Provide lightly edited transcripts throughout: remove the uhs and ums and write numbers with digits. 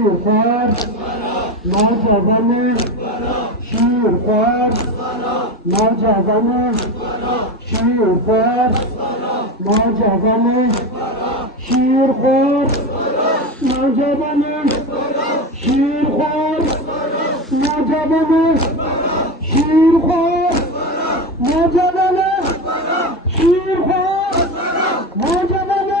شیرخوار نوجوان شیرخوار نوجوان شیرخوار نوجوان شیرخوار نوجوان شیرخوار نوجوان شیرخوار نوجوان شیرخوار نوجوان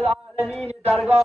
العالمین درگاه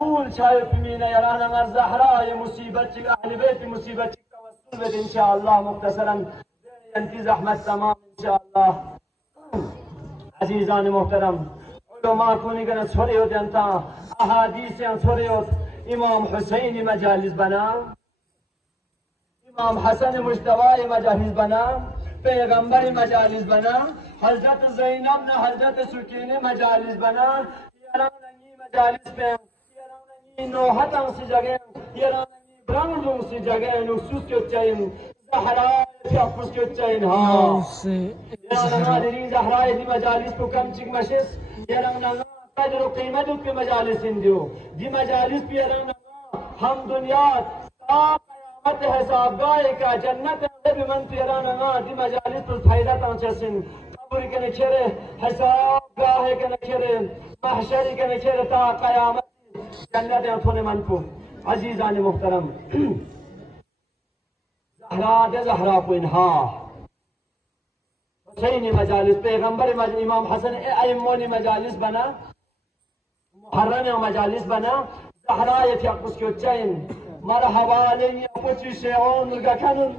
قبول شايف مين يرانا الزهراء مصيبتك اهل بيت مصيبتك توسل بك ان شاء الله مختصرا انت زحمه تمام ان شاء الله عزيزان محترم علماء كوني كانت سوريوت انت احاديث سوريوت امام حسين مجالس بنا امام حسن مجتبی مجالس بنا پیغمبر مجالس بنا حضرت زینب نے حضرت سکینہ مجالس بنا یرانگی مجالس پہ یرانگی نوحتاں سی جگہ یرانگی برانگوں سی جگہ نخصوص کے چین زہرا پیافس کے چین ہاں یرانگی زہرا دی مجالس کو کم چک مشس یرانگی قدر و قیمت کے مجالس اندیو دی مجالس پہ یرانگی ہم دنیا قیامت حساب گاہ کا جنت بمن تيرانا دي مجالس الفايدة تنشسن قبر كنكره حساب گاه كنكره محشر كنكره تا قيامت جنت ينطون منكو عزيزان محترم زهرا ده زهرا قوينها حسين مجالس پیغمبر امام حسن ائمون مجالس بنا محرم مجالس بنا زهرا يتيقظ كوتشين مرحبا لي ابوتي شيعون القكنن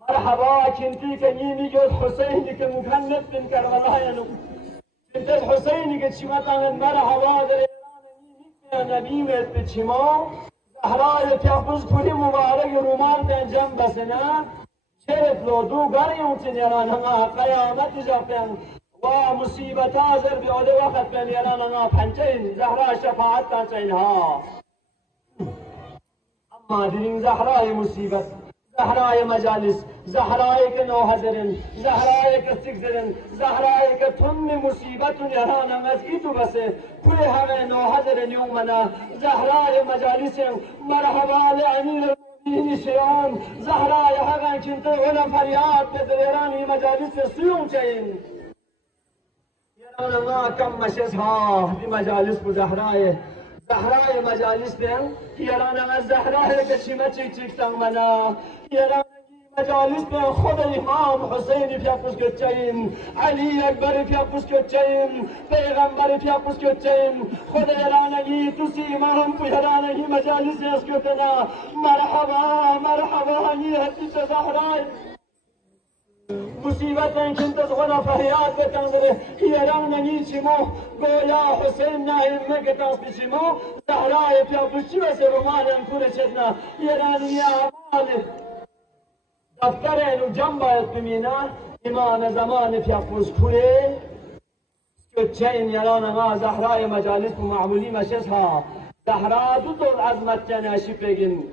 مرحبا كنتي كنيمي قد حسيني كمكنت من كربلاء ينو كنت الحسيني قد شمتان مرحبا در ايران نبي ميت بتشما زهراء يتيقظ كل مبارك رومان دن جنب سنا شرف لو دو غريون تنيران هنگا قيامت جاپن ومصيبت آزر بيوده وقت بين يران هنگا پنچين زهراء شفاعت تنچين ها اما درين زهراء مصيبت زهراء مجالس زهراء كنوهزرن زهراء كسكزرن زهراء كتم مصيبة يرانا مزيد بس كل هذا نوهزرن يومنا زهراء مجالس مرحبا لأمير المؤمنين شيئون زهراء هذا كنت ولا فريات بدريراني مجالس سيوم شيئين يرانا ما كم مشيسها دي مجالس بزهراء زهراء مجالس بهم يرانا زهراء كشمة چيك تنمنا يرانا مجالس بهم خود امام حسين فيقوس كتشين علي اكبر فيقوس كتشين پیغمبر فيقوس كتشين خود يرانا توسي امام يرانا مجالس يسكتنا مرحبا مرحبا هدي زهراء مصیبت كنت تغنى فریاد بتندره یران نیچمو گویا حسین نایم مگتاس بشمو زهرای پیابوشی و سرمان کنه چدنا یرانی اعمال دفتر اینو جمع باید بمینا امام زمان پیابوش کنه سکتچین یران ما زهرای مجالس و معمولی مشسها زهرا دو دور عظمت جناشی بگین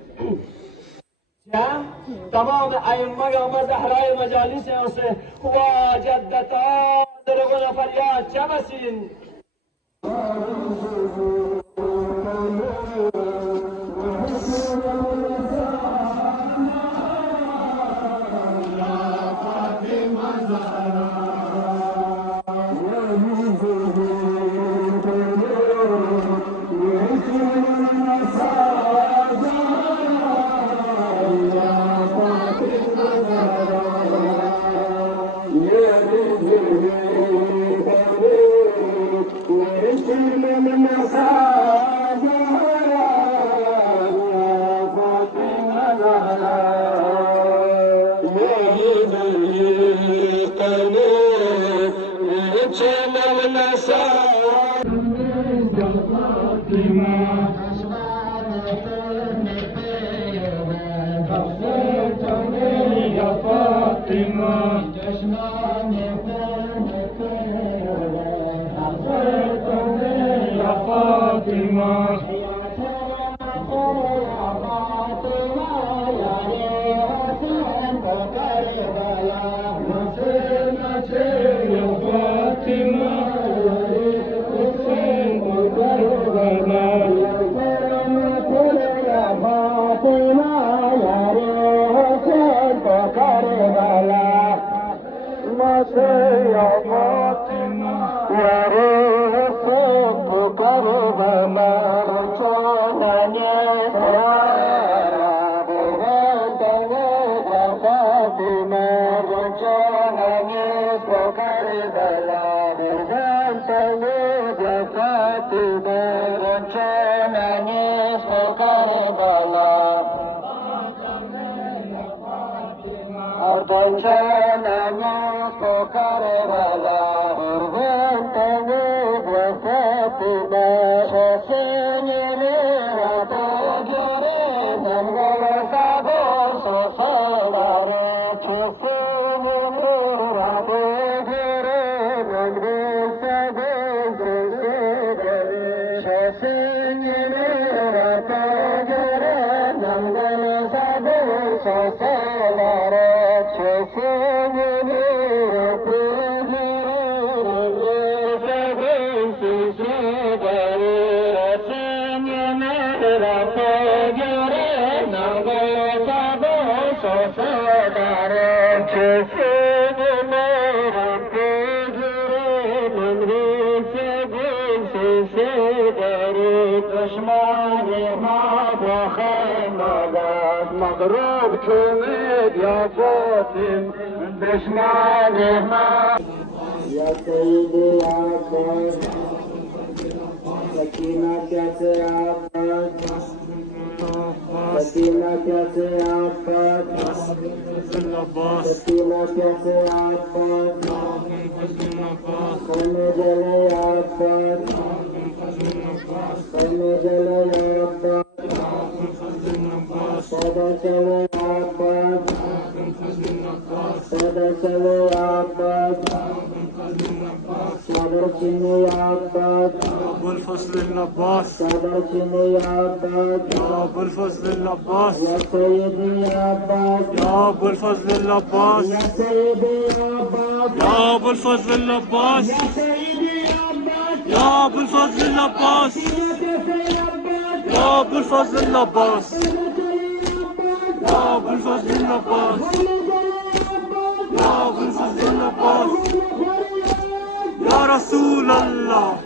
تمام ائمه و زهرای مجالس ہیں اسے ہوا جدتا درغن فریاد چمسین فاطمه چشمان یا فاطمه مغروب کنید یا فاطم دشمن ما یا سیدی عباس سکینہ کیسے عباس سکینہ کیسے عباس سکینہ کیسے عباس کنے جلے عباس کنے جلے عباس صدر چلے عباس صدر چلے عباس صدر چلے عباس أبو الفضل العباس صدر چلے عباس يا أبو الفضل العباس يا سيدي عباس يا أبو الفضل العباس يا سيدي عباس يا أبو الفضل العباس يا سيدي عباس يا أبو الفضل العباس يا أبو الفضل العباس يا أبو الفضل العباس يا أبو الفضل العباس يا رسول الله